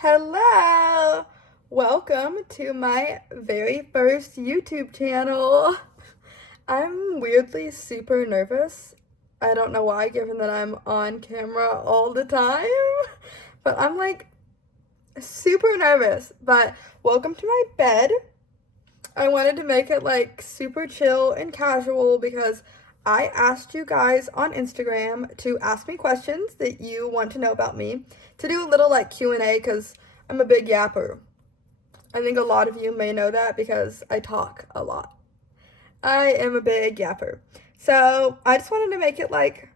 Hello! Welcome to my very first YouTube channel. I'm weirdly super nervous. I don't know why, given that I'm on camera all the time, but I'm like super nervous. But welcome to my bed. I wanted to make it like super chill and casual because I asked you guys on Instagram to ask me questions that you want to know about me, to do a little like Q&A because I'm a big yapper. I think a lot of you may know that because I talk a lot. I am a big yapper. So I just wanted to make it like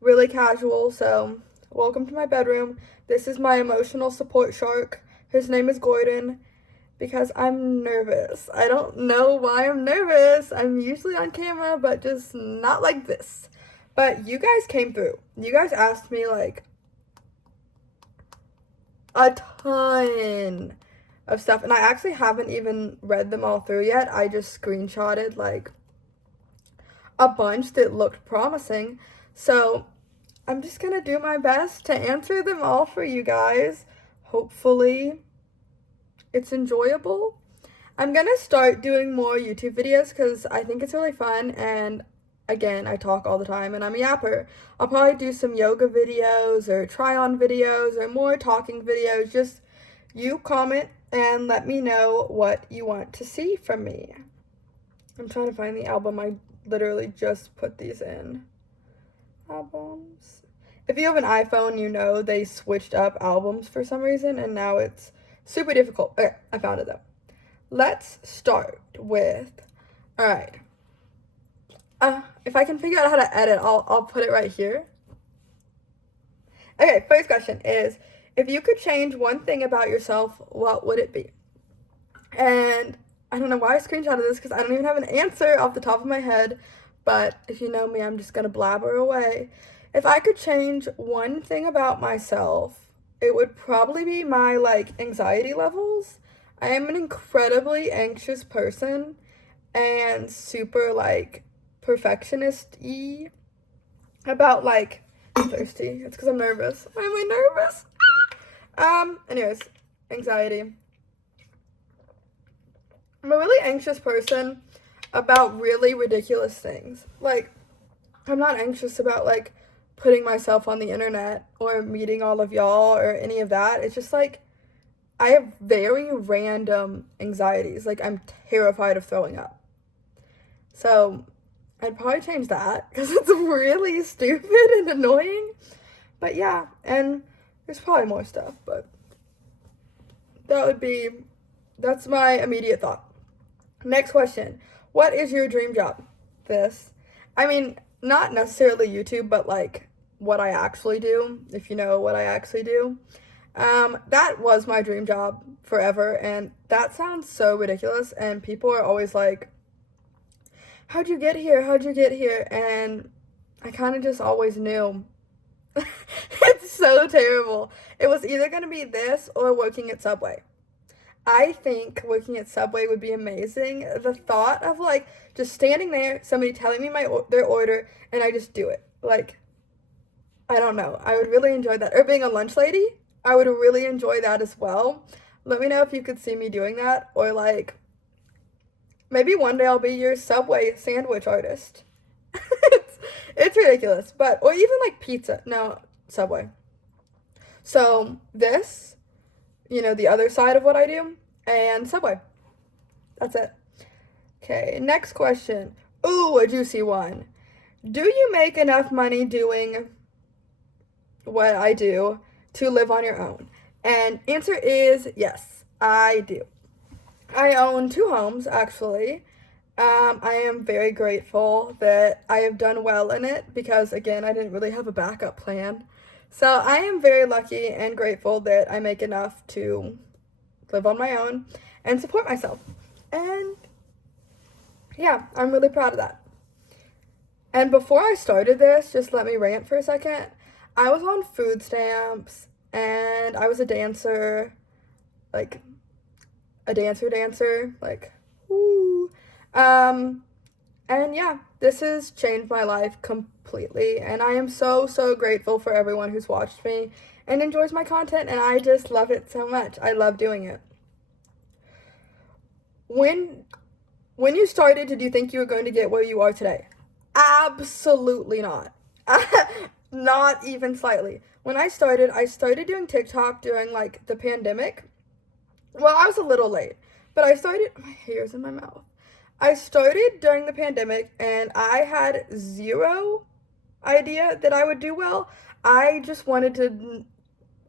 really casual. So welcome to my bedroom. This is my emotional support shark. His name is Gordon because I'm nervous. I don't know why I'm nervous. I'm usually on camera, but just not like this. But you guys came through. You guys asked me like a ton of stuff, and I actually haven't even read them all through yet. I just screenshotted like a bunch that looked promising. So I'm just gonna do my best to answer them all for you guys. Hopefully it's enjoyable. I'm gonna start doing more YouTube videos because I think it's really fun, and again, I talk all the time and I'm a yapper. I'll probably do some yoga videos or try on videos or more talking videos. Just you comment and let me know what you want to see from me. I'm trying to find the album. I literally just put these in. Albums. If you have an iPhone, you know they switched up albums for some reason and now it's super difficult. Okay, I found it though. Let's start with, all right. If I can figure out how to edit, I'll put it right here. Okay, first question is, if you could change one thing about yourself, what would it be? And I don't know why I screenshotted this because I don't even have an answer off the top of my head, but if you know me, I'm just gonna blabber away. If I could change one thing about myself, it would probably be my like anxiety levels. I am an incredibly anxious person and super like perfectionist-y about like I'm thirsty. It's because I'm nervous. Why am I nervous? Anyways, anxiety. I'm a really anxious person about really ridiculous things. Like, I'm not anxious about like putting myself on the internet or meeting all of y'all or any of that. It's just like I have very random anxieties. Like, I'm terrified of throwing up. So, I'd probably change that because it's really stupid and annoying. But yeah, and there's probably more stuff, but that's my immediate thought. Next question. What is your dream job? This. I mean, not necessarily YouTube, but like what I actually do, if you know what I actually do. That was my dream job forever, and that sounds so ridiculous, and people are always like, how'd you get here? How'd you get here? And I kind of just always knew. It's so terrible. It was either going to be this or working at Subway. I think working at Subway would be amazing. The thought of like just standing there, somebody telling me their order, and I just do it. Like, I don't know. I would really enjoy that. Or being a lunch lady, I would really enjoy that as well. Let me know if you could see me doing that, or like maybe one day I'll be your Subway sandwich artist. it's ridiculous, but or even like pizza. No, Subway. So this, the other side of what I do, and Subway. That's it. Okay, next question. Ooh, a juicy one. Do you make enough money doing what I do to live on your own? And answer is yes, I do. I own 2 homes, actually. I am very grateful that I have done well in it because, again, I didn't really have a backup plan. So I am very lucky and grateful that I make enough to live on my own and support myself. And yeah, I'm really proud of that. And before I started this, just let me rant for a second. I was on food stamps and I was a dancer, like a dancer, like, woo. And yeah, this has changed my life completely, and I am so, so grateful for everyone who's watched me and enjoys my content, and I just love it so much. I love doing it. When you started, did you think you were going to get where you are today? Absolutely not. Not even slightly. When I started doing TikTok during like the pandemic. Well, I was a little late, but my hair's in my mouth. I started during the pandemic, and I had zero idea that I would do well. I just wanted to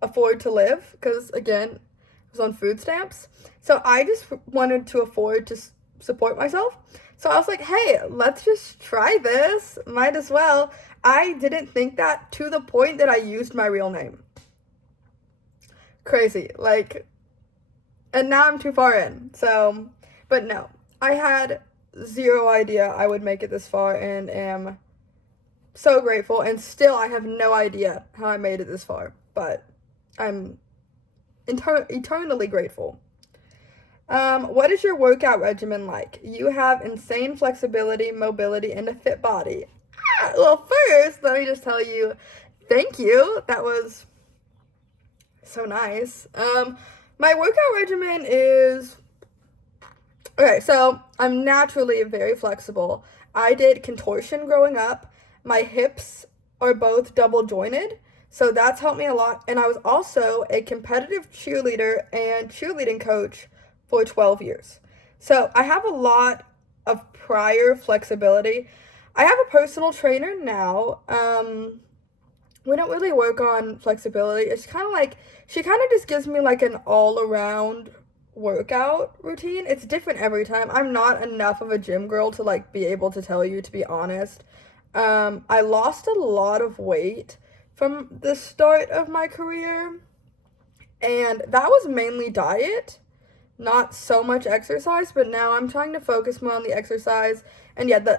afford to live because, again, I was on food stamps. So I just wanted to afford to support myself. So I was like, hey, let's just try this. Might as well. I didn't think that to the point that I used my real name. Crazy. Like, and now I'm too far in. So, but no, I had zero idea I would make it this far, and am so grateful. And still, I have no idea how I made it this far, but I'm eternally grateful. What is your workout regimen like? You have insane flexibility, mobility, and a fit body. Well, first, let me just tell you, thank you. That was so nice. My workout regimen is, okay, so I'm naturally very flexible. I did contortion growing up. My hips are both double jointed, so that's helped me a lot. And I was also a competitive cheerleader and cheerleading coach for 12 years. So I have a lot of prior flexibility. I have a personal trainer now. We don't really work on flexibility. It's kind of like, she kind of just gives me like an all-around workout routine. It's different every time. I'm not enough of a gym girl to like be able to tell you, to be honest. I lost a lot of weight from the start of my career, and that was mainly diet, not so much exercise, but now I'm trying to focus more on the exercise. And yeah, do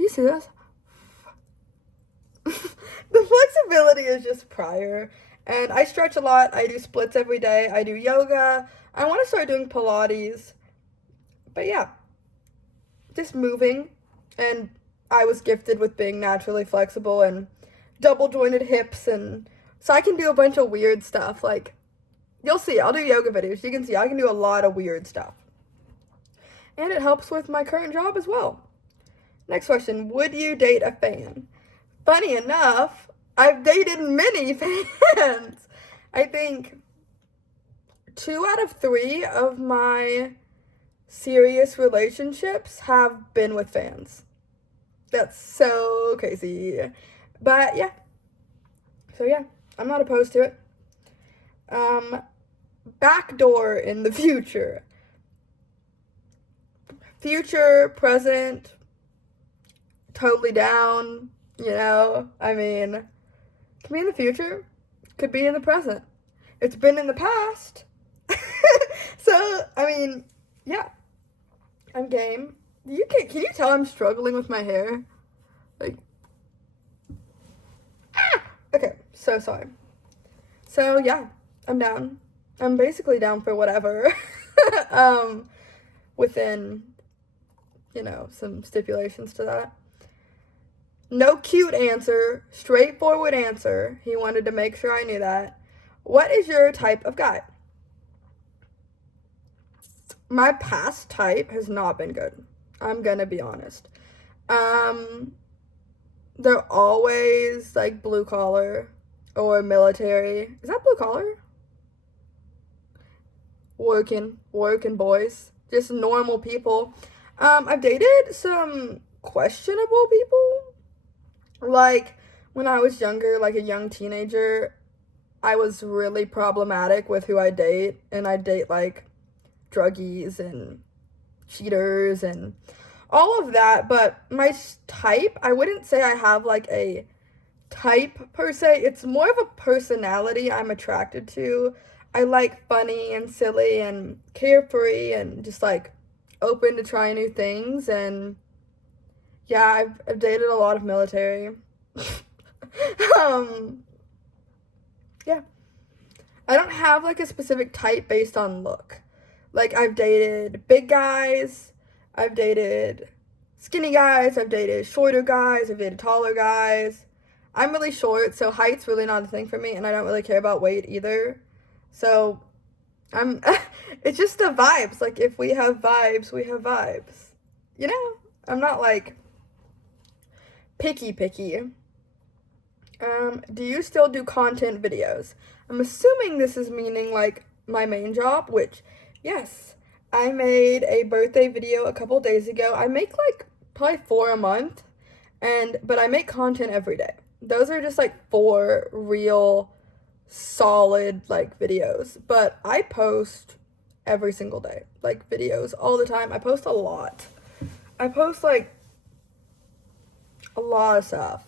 you see this? The flexibility is just prior, and I stretch a lot. I do splits every day. I do yoga. I want to start doing Pilates, but yeah, just moving. And I was gifted with being naturally flexible and double jointed hips, and so I can do a bunch of weird stuff. Like, you'll see, I'll do yoga videos. You can see I can do a lot of weird stuff, and it helps with my current job as well. Next question, would you date a fan? Funny enough, I've dated many fans. I think 2 out of 3 of my serious relationships have been with fans. That's so crazy. But yeah. So yeah, I'm not opposed to it. Backdoor in the future. Future, present, totally down. You know, I mean, can be in the future, could be in the present. It's been in the past. So, I mean, yeah, I'm game. Can you tell I'm struggling with my hair? Like, okay, so sorry. So, yeah, I'm down. I'm basically down for whatever. Within, some stipulations to that. No cute answer, straightforward answer. He wanted to make sure I knew that. What is your type of guy? My past type has not been good. I'm gonna be honest. They're always like blue collar or military. Is that blue collar? Working boys. Just normal people. I've dated some questionable people. Like, when I was younger, like a young teenager, I was really problematic with who I date, and I date, like, druggies and cheaters and all of that, but my type, I wouldn't say I have, like, a type, per se. It's more of a personality I'm attracted to. I like funny and silly and carefree and just, like, open to try new things, and yeah, I've dated a lot of military. Yeah. I don't have, like, a specific type based on look. Like, I've dated big guys, I've dated skinny guys, I've dated shorter guys, I've dated taller guys. I'm really short, so height's really not a thing for me, and I don't really care about weight either. So I'm it's just the vibes. Like if we have vibes, we have vibes. You know? I'm not like picky. Do you still do content videos? I'm assuming this is meaning like my main job, which yes. I made a birthday video a couple days ago. I make like probably 4 a month, but I make content every day. Those are just like 4 real solid like videos, but I post every single day, like videos all the time. I post a lot. I post like a lot of stuff.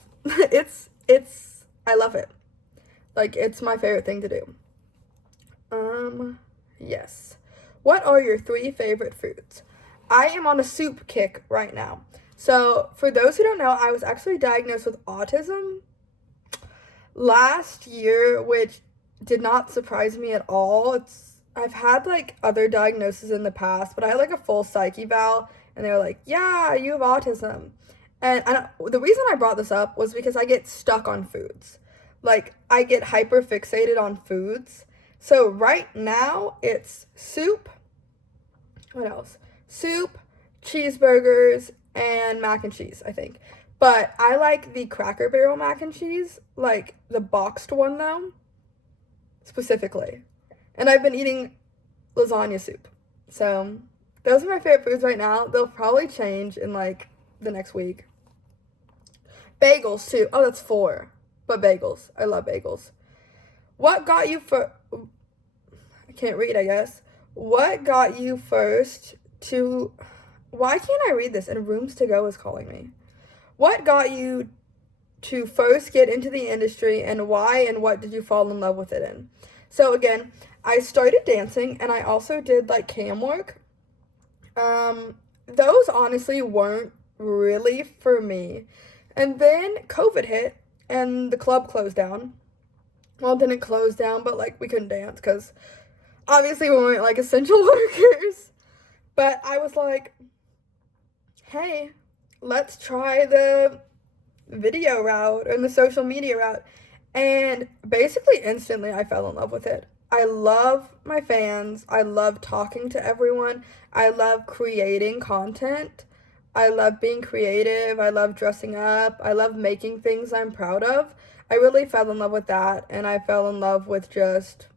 it's I love it. Like it's my favorite thing to do. Yes. What are your 3 favorite foods? I am on a soup kick right now. So, for those who don't know, I was actually diagnosed with autism last year, which did not surprise me at all. I've had like other diagnoses in the past, but I had like a full psych eval, and they were like, "Yeah, you have autism." And the reason I brought this up was because I get stuck on foods. Like I get hyper fixated on foods. So right now it's soup. What else? Soup, cheeseburgers, and mac and cheese, I think. But I like the Cracker Barrel mac and cheese, like the boxed one though, specifically. And I've been eating lasagna soup. So those are my favorite foods right now. They'll probably change in like the next week. Bagels too. Oh, that's 4. But bagels. I love bagels. What got you I can't read, I guess. What got you first to... Why can't I read this? And Rooms to Go is calling me. What got you to first get into the industry, and why, and what did you fall in love with it in? So again, I started dancing, and I also did like cam work. Those honestly weren't really for me. And then COVID hit, and the club closed down. Well, it didn't close down, but like we couldn't dance because obviously we weren't like essential workers. But I was like, hey, let's try the video route and the social media route. And basically instantly I fell in love with it. I love my fans. I love talking to everyone. I love creating content. I love being creative. I love dressing up. I love making things I'm proud of. I really fell in love with that, and I fell in love with just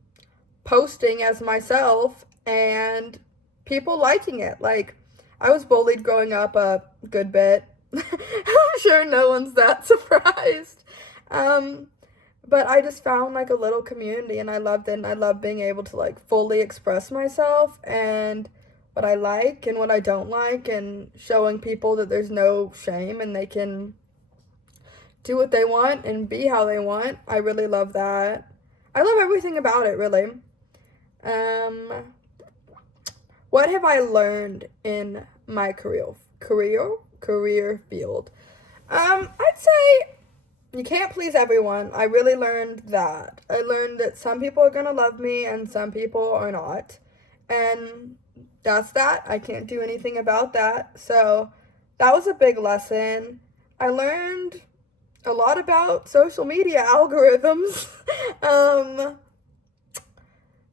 posting as myself and people liking it. Like, I was bullied growing up a good bit. I'm sure no one's that surprised. But I just found like a little community, and I loved it, and I love being able to like fully express myself and what I like and what I don't like, and showing people that there's no shame and they can do what they want and be how they want. I really love that. I love everything about it, really. What have I learned in my career field? I'd say you can't please everyone. I really learned that. I learned that some people are gonna love me and some people are not. And that's that. I can't do anything about that. So that was a big lesson. I learned a lot about social media algorithms.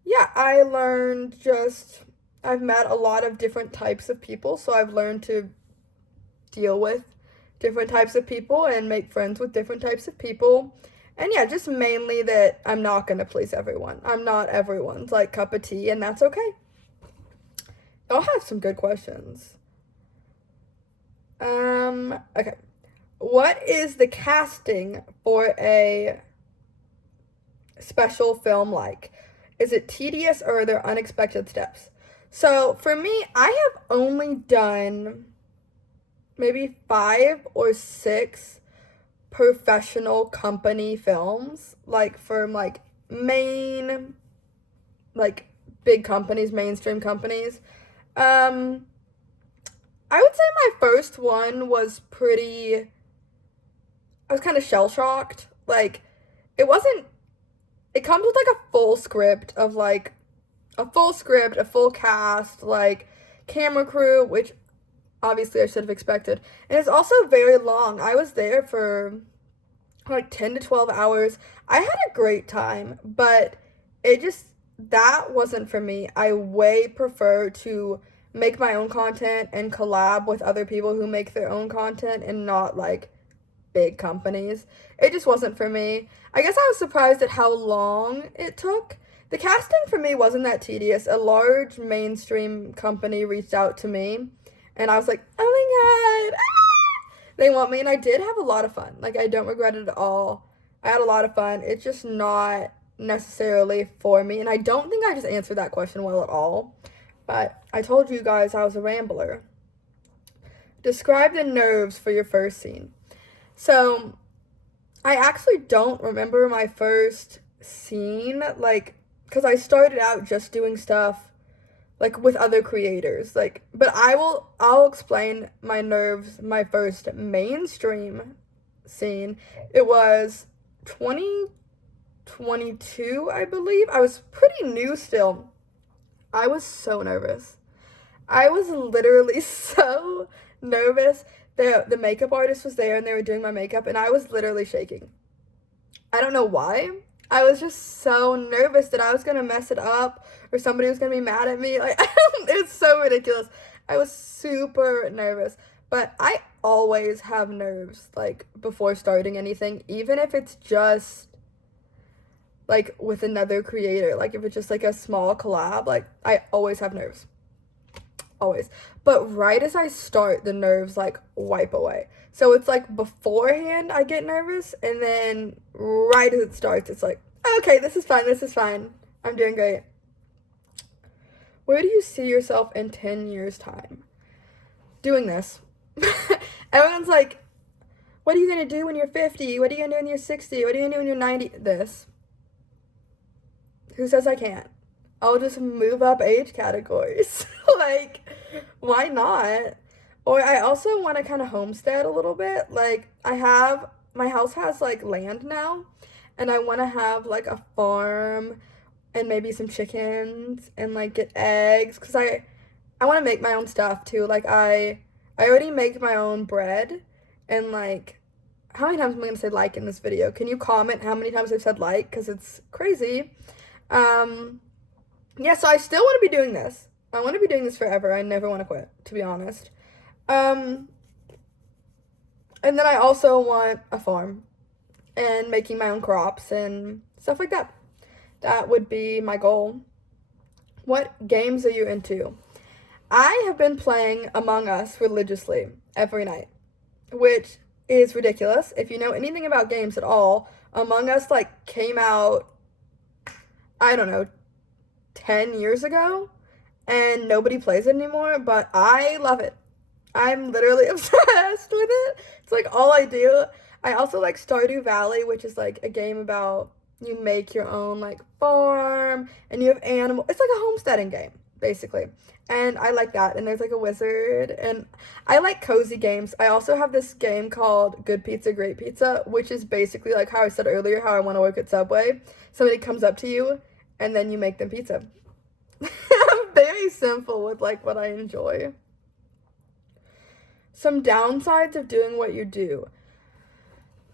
Yeah, I learned I've met a lot of different types of people, so I've learned to deal with different types of people and make friends with different types of people. And yeah, just mainly that I'm not going to please everyone. I'm not everyone's like cup of tea, and that's okay. Y'all have some good questions. Okay. What is the casting for a special film like? Is it tedious, or are there unexpected steps? So for me, I have only done maybe 5 or 6 professional company films, like from like main, like big companies, mainstream companies. I would say my first one was I was kind of shell-shocked. Like, it comes with like a full script, a full cast, like camera crew, which obviously I should have expected. And it's also very long. I was there for like 10 to 12 hours. I had a great time, but that wasn't for me. I way prefer to make my own content and collab with other people who make their own content and not like big companies. It just wasn't for me. I guess I was surprised at how long it took. The casting for me wasn't that tedious. A large mainstream company reached out to me, and I was like, oh my god, they want me, and I did have a lot of fun. Like, I don't regret it at all. I had a lot of fun. It's just not necessarily for me, and I don't think I just answered that question well at all. But I told you guys I was a rambler. Describe the nerves for your first scene. So, I actually don't remember my first scene, like, because I started out just doing stuff, like, with other creators, like, but I'll explain my nerves, my first mainstream scene. It was 2022, I believe. I was pretty new still. I was so nervous. I was literally so nervous. The makeup artist was there and they were doing my makeup and I was literally shaking. I don't know why. I was just so nervous that I was going to mess it up or somebody was going to be mad at me. Like, it's so ridiculous. I was super nervous. But I always have nerves, like, before starting anything, even if it's just, like, with another creator. Like, if it's just, like, a small collab, like, I always have nerves. Always. But right as I start, the nerves, like, wipe away. So it's like beforehand I get nervous, and then right as it starts, it's like, okay, this is fine, I'm doing great. Where do you see yourself in 10 years' time? Doing this. Everyone's like, what are you going to do when you're 50? What are you going to do when you're 60? What are you going to do when you're 90? This. Who says I can't? I'll just move up age categories. Like, why not? Or I also want to kind of homestead a little bit. Like, my house has, like, land now, and I want to have, like, a farm and maybe some chickens and, like, get eggs, because I want to make my own stuff, too. Like, I already make my own bread, and, like, how many times am I going to say like in this video? Can you comment how many times I've said like, because it's crazy. Yeah, so I still want to be doing this. I want to be doing this forever. I never want to quit, to be honest. And then I also want a farm and making my own crops and stuff like that. That would be my goal. What games are you into? I have been playing Among Us religiously every night, which is ridiculous. If you know anything about games at all, Among Us, like, came out, I don't know, 10 years ago, and nobody plays it anymore, but I love it. I'm literally obsessed with it. It's, like, all I do. I also like Stardew Valley, which is, like, a game about you make your own, like, farm, and you have animals. It's like a homesteading game, basically. And I like that, and there's, like, a wizard, and I like cozy games. I also have this game called Good Pizza, Great Pizza, which is basically, like how I said earlier, how I want to work at Subway. Somebody comes up to you, and then you make them pizza. I'm very simple with, like, what I enjoy. Some downsides of doing what you do.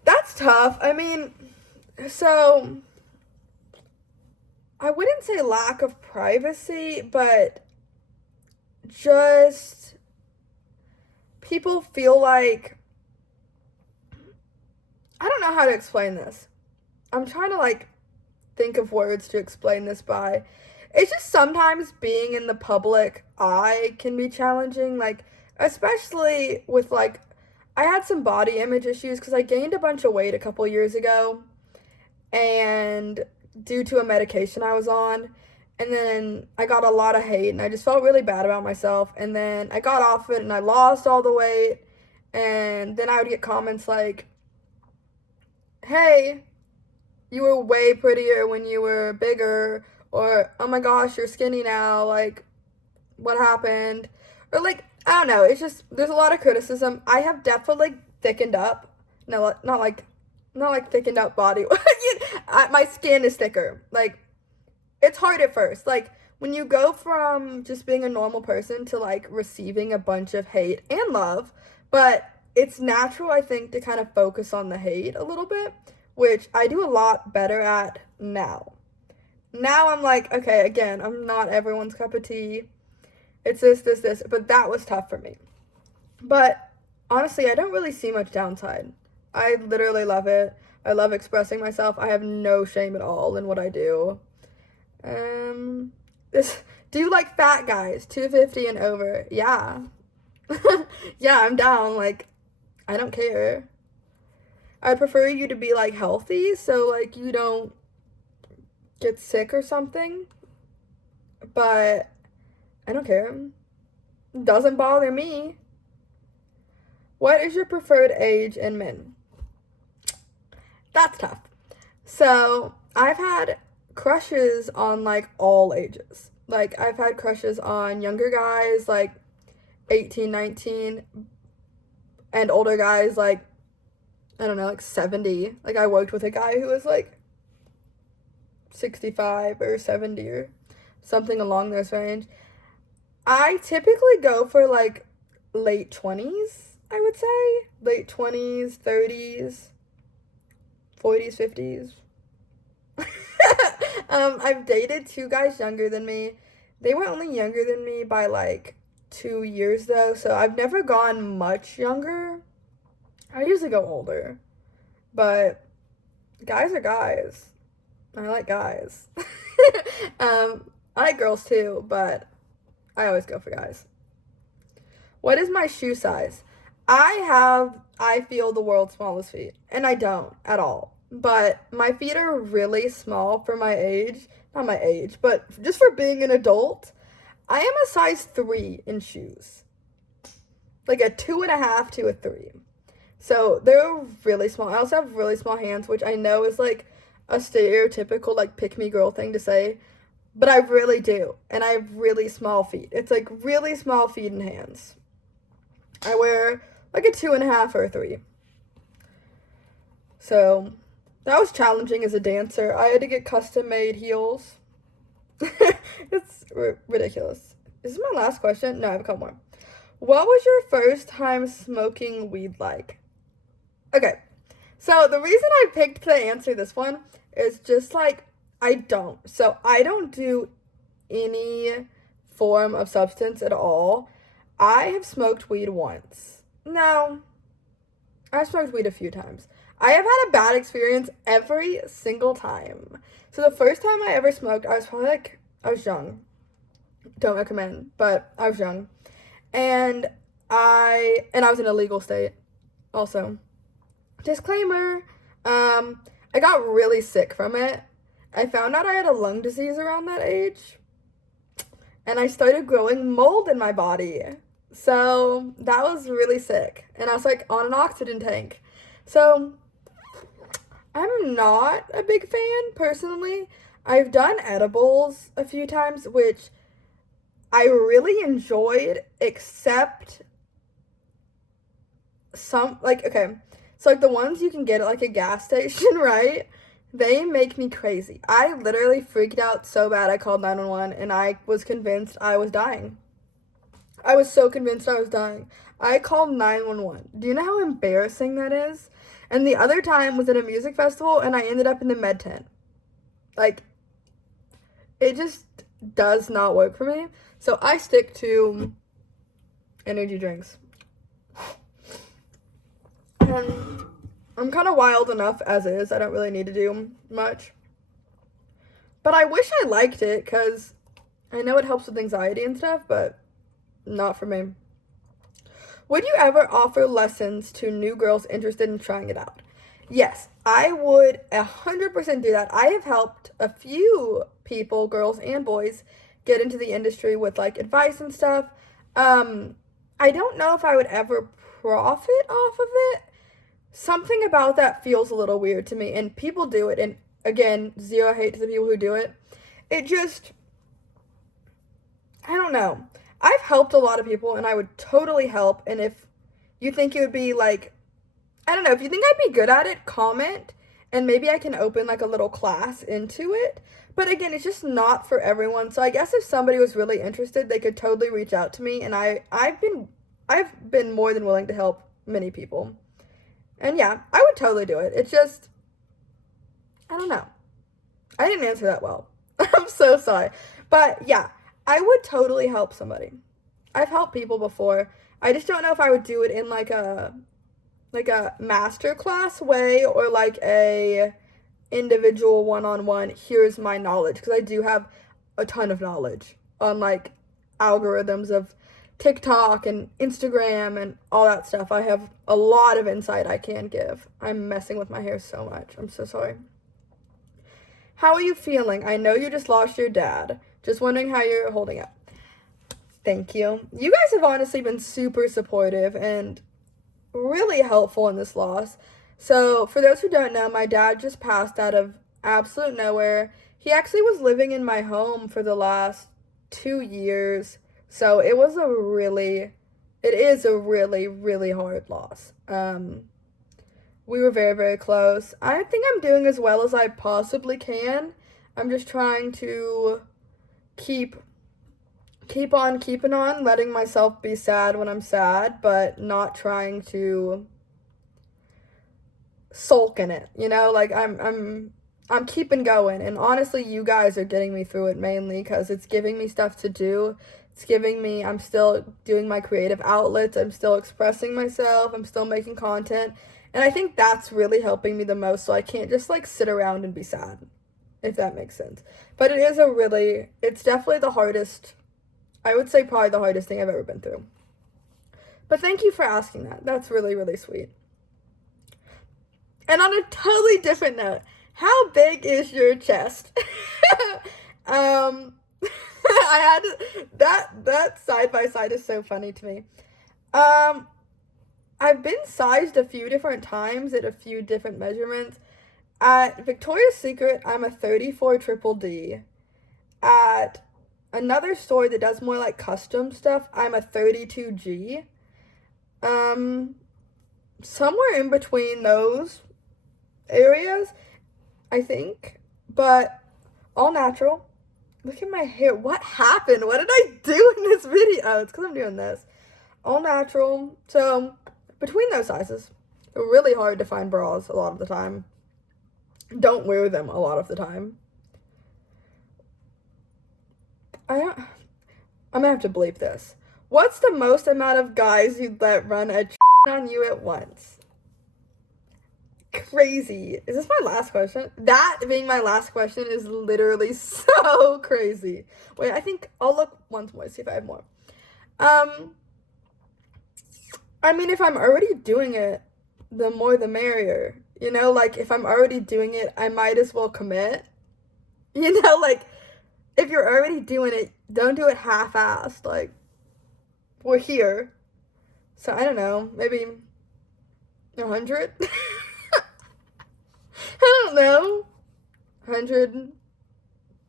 That's tough. I mean, so I wouldn't say lack of privacy, but just people feel like, I don't know how to explain this. I'm trying to, like, think of words to explain this by. It's just sometimes being in the public eye can be challenging, like, especially with, like, I had some body image issues because I gained a bunch of weight a couple years ago, and due to a medication I was on, and then I got a lot of hate, and I just felt really bad about myself, and then I got off it, and I lost all the weight, and then I would get comments like, hey, you were way prettier when you were bigger, or, oh my gosh, you're skinny now, like, what happened? Or, like, I don't know, it's just, there's a lot of criticism. I have definitely thickened up. No, not like thickened up body. My skin is thicker. Like, it's hard at first. Like, when you go from just being a normal person to, like, receiving a bunch of hate and love, but it's natural, I think, to kind of focus on the hate a little bit. which I do a lot better at now. Now I'm like, okay, again, I'm not everyone's cup of tea. It's this, but that was tough for me. But honestly, I don't really see much downside. I literally love it. I love expressing myself. I have no shame at all in what I do. Do you like fat guys, 250 and over? Yeah. Yeah, I'm down. Like, I don't care. I'd prefer you to be, like, healthy, so, like, you don't get sick or something. But I don't care. It doesn't bother me. What is your preferred age in men? That's tough. So, I've had crushes on, like, all ages. Like, I've had crushes on younger guys, like, 18, 19, and older guys, like, I don't know, like 70. Like, I worked with a guy who was, like, 65 or 70 or something along this range. I typically go for, like, late 20s, I would say. Late 20s, 30s, 40s, 50s. I've dated 2 guys younger than me. They were only younger than me by, like, 2 years, though, so I've never gone much younger. I usually go older, but guys are guys. I like guys. I like girls, too, but I always go for guys. What is my shoe size? I feel the world's smallest feet, and I don't at all. But my feet are really small for my age. Not my age, but just for being an adult. I am a size 3 in shoes. Like a 2.5 to a 3. So they're really small. I also have really small hands, which I know is like a stereotypical like pick-me girl thing to say. But I really do. And I have really small feet. It's like really small feet and hands. I wear like a 2.5 or a 3. So that was challenging as a dancer. I had to get custom-made heels. It's ridiculous. Is this my last question? No, I have a couple more. What was your first time smoking weed like? Okay, so the reason I picked to answer this one is just like, I don't do any form of substance at all. I have smoked weed once. No, I've smoked weed a few times. I have had a bad experience every single time. So the first time I ever smoked, I was probably like, I was young. Don't recommend, but I was young. And I was in a legal state also. Disclaimer, I got really sick from it. I found out I had a lung disease around that age. And I started growing mold in my body. So that was really sick. And I was like on an oxygen tank. So I'm not a big fan, personally. I've done edibles a few times, which I really enjoyed, except some, like, okay, so, like, the ones you can get at, like, a gas station, right? They make me crazy. I literally freaked out so bad I called 911, and I was convinced I was dying. I was so convinced I was dying. I called 911. Do you know how embarrassing that is? And the other time was at a music festival, and I ended up in the med tent. Like, it just does not work for me. So I stick to energy drinks. And I'm kind of wild enough as is. I don't really need to do much. But I wish I liked it, because I know it helps with anxiety and stuff, but not for me. Would you ever offer lessons to new girls interested in trying it out? Yes, I would 100% do that. I have helped a few people, girls and boys, get into the industry with, like, advice and stuff. I don't know if I would ever profit off of it. Something about that feels a little weird to me, and people do it, and again, zero hate to the people who do it. It just, I don't know. I've helped a lot of people, and I would totally help, and if you think it would be, like, I don't know, if you think I'd be good at it, comment, and maybe I can open, like, a little class into it. But again, it's just not for everyone, so I guess if somebody was really interested, they could totally reach out to me, and I've been more than willing to help many people. And yeah, I would totally do it. It's just, don't know. I didn't answer that well. I'm so sorry. But yeah, I would totally help somebody. I've helped people before. I just don't know if I would do it in like a master class way or like a individual one-on-one, here's my knowledge, because I do have a ton of knowledge on like algorithms of TikTok and Instagram and all that stuff. I have a lot of insight I can give. I'm messing with my hair so much. I'm so sorry. How are you feeling? I know you just lost your dad. Just wondering how you're holding up. Thank you. You guys have honestly been super supportive and really helpful in this loss. So, for those who don't know, my dad just passed out of absolute nowhere. He actually was living in my home for the last 2 years. So, it is a really, really hard loss. We were very, very close. I think I'm doing as well as I possibly can. I'm just trying to keep on keeping on, letting myself be sad when I'm sad, but not trying to sulk in it, you know? Like, I'm keeping going, and honestly, you guys are getting me through it mainly because it's giving me stuff to do. I'm still doing my creative outlets, I'm still expressing myself, I'm still making content, and I think that's really helping me the most, so I can't just, like, sit around and be sad, if that makes sense. But it's definitely the hardest, I would say probably the hardest thing I've ever been through. But thank you for asking that. That's really, really sweet. And on a totally different note, how big is your chest? I had that side by side is so funny to me. I've been sized a few different times at a few different measurements. At Victoria's Secret, I'm a 34 triple D. At another store that does more like custom stuff, I'm a 32G. Somewhere in between those areas, I think, but all natural. Look at my hair. What happened? What did I do in this video? It's because I'm doing this. All natural. So, between those sizes. Really hard to find bras a lot of the time. Don't wear them a lot of the time. I'm gonna have to bleep this. What's the most amount of guys you'd let run a on you at once? Crazy. Is this my last question? That being my last question is literally so crazy. Wait, I think I'll look once more, see if I have more. I mean, if I'm already doing it, the more the merrier. You know, like, if I'm already doing it, I might as well commit. You know, like, if you're already doing it, don't do it half-assed. Like, we're here. So, I don't know, maybe 100? I don't know. 100?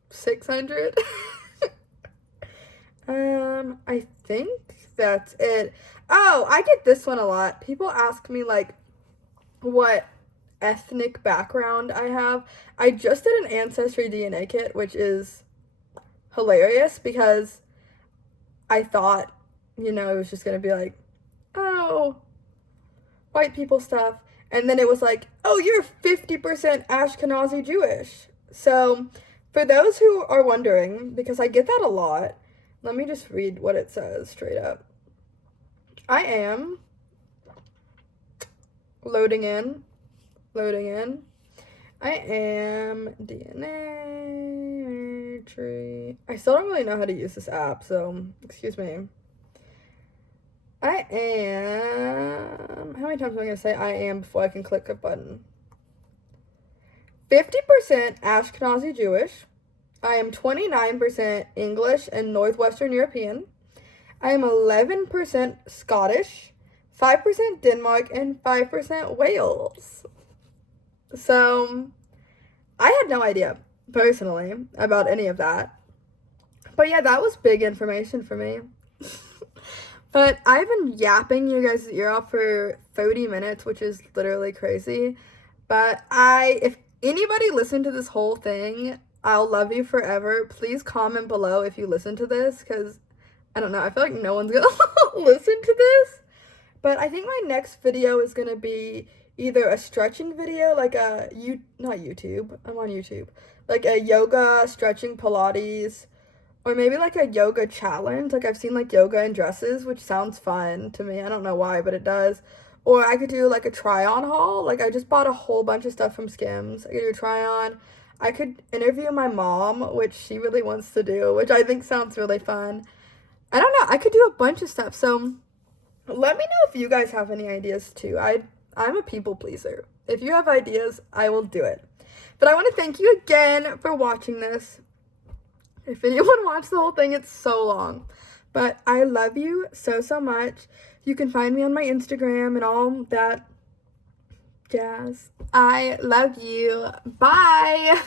600? I think that's it. Oh, I get this one a lot. People ask me, like, what ethnic background I have. I just did an Ancestry DNA kit, which is hilarious because I thought, you know, it was just gonna be like, oh, white people stuff. And then it was like, oh, you're 50% Ashkenazi Jewish. So, for those who are wondering, because I get that a lot, let me just read what it says straight up. I am loading in. I am DNA tree. I still don't really know how to use this app, so excuse me. I am, how many times am I going to say I am before I can click a button? 50% Ashkenazi Jewish. I am 29% English and Northwestern European. I am 11% Scottish, 5% Denmark, and 5% Wales. So, I had no idea, personally, about any of that. But yeah, that was big information for me. But I've been yapping you guys' ear off for 30 minutes, which is literally crazy. But if anybody listened to this whole thing, I'll love you forever. Please comment below if you listen to this, because, I don't know, I feel like no one's gonna listen to this. But I think my next video is gonna be either a stretching video, like not YouTube, I'm on YouTube, like a yoga, stretching, Pilates, or maybe like a yoga challenge. Like I've seen like yoga in dresses, which sounds fun to me. I don't know why, but it does. Or I could do like a try on haul. Like I just bought a whole bunch of stuff from Skims. I could do a try on. I could interview my mom, which she really wants to do, which I think sounds really fun. I don't know. I could do a bunch of stuff. So let me know if you guys have any ideas too. I'm a people pleaser. If you have ideas, I will do it. But I want to thank you again for watching this. If anyone watched the whole thing, it's so long. But I love you so, so much. You can find me on my Instagram and all that jazz. I love you. Bye.